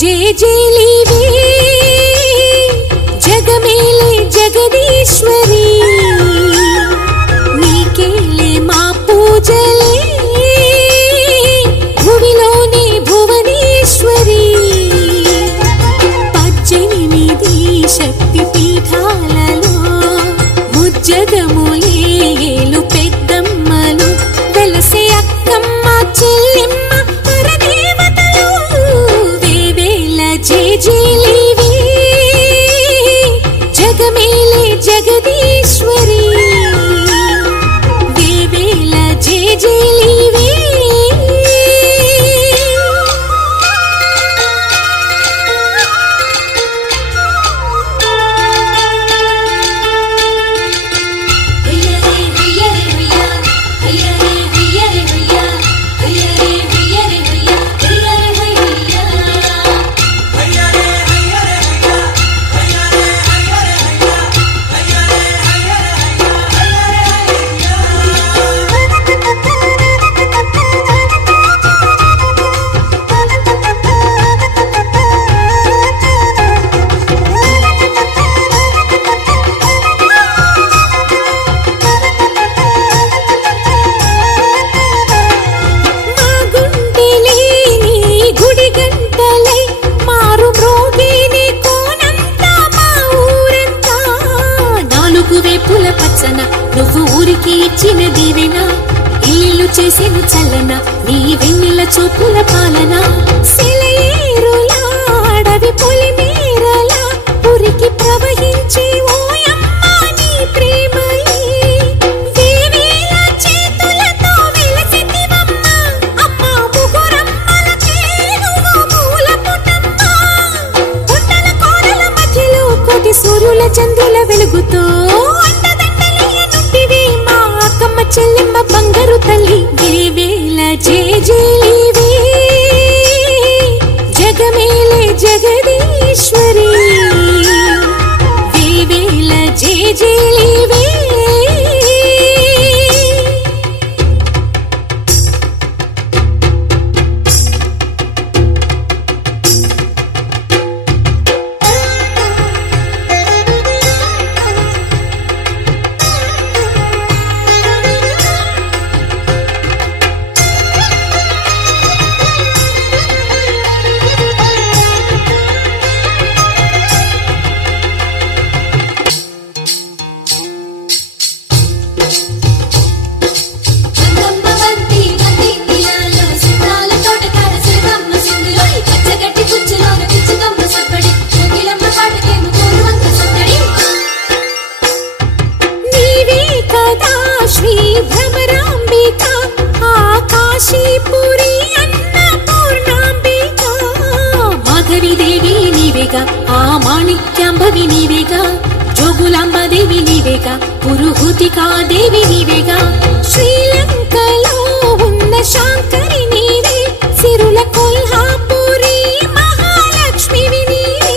జేజేలివే జగమేలే జగదీశ్వరి నీకేలే మా పూజలే భువిలోనే భువనేశ్వరి 18 శక్తి పీఠాలలో ముజ్జగములేలు పెద్దమ్మలు వెలసే అక్కమ్మ చెల్లెమ్మ పరదేవతలు వేవేల జేజేలివే జగమేలే జగదీశ్వరి వేవేల జేజేలివే నువ్వు ఊరికి ఇచ్చిన దీవెన ఇల్లు చేసేను చల్లన నీ వెన్నెల చూపుల పాలన సెలయేరులాడవి పొలిమేరలా ఊరికి ప్రవహించే ఓయమ్మ నీ ప్రేమయే వేవేల చేతులతో వెలసితివమ్మ అమ్మ ముగురమ్మలకే నువ్వు మూలపుటమ్మ కొండల కోరల మధ్యలో కోటి సూర్యుల చంద్రుల వెలుగుతో చెల్లెమ్మ బంగారు తల్లి వేవేల జేజేలివే జగమేలే జగదీశ్వరి వేవేల జేజేలివే ఆ మాణిక్యాంబవి నీవేగా జోగులాంబ దేవి నీవేగా పురుహూతికా దేవి నీవేగా శ్రీలంకలో ఉన్న శాంకరి నీవే సిరుల కొల్హాపురి మహాలక్ష్మివి నీవే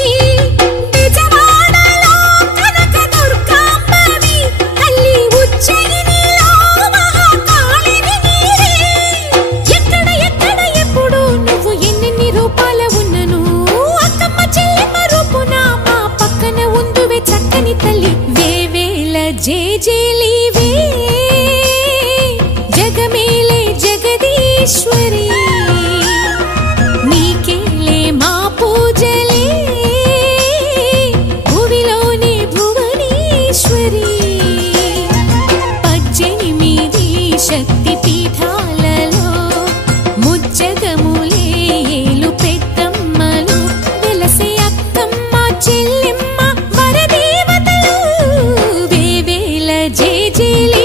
బెజవాడలో కనక దుర్గాంబవి తల్లి ఉజ్జయినిలో మహాకాళివి నీవే ఎక్కడ ఎక్కడ ఎప్పుడు నువ్వు ఎన్నెన్ని రూపాల ఉన్నను అక్కమ్మ చెల్లెమ్మ రూపున మా పక్కన ఉందువే చక్కని తల్లి వేవేల జేజేలివే జగమేలే జగదీశ్వరి నీకేలే మా పూజలే భువిలోనే భువనేశ్వరి 18 శక్తి పీఠాలలో ముజ్జగములేలు పెద్దమ్మలు వెలసే అక్కమ్మ చెల్లెమ్మ వరదేవతలు వేవేల జేజేలి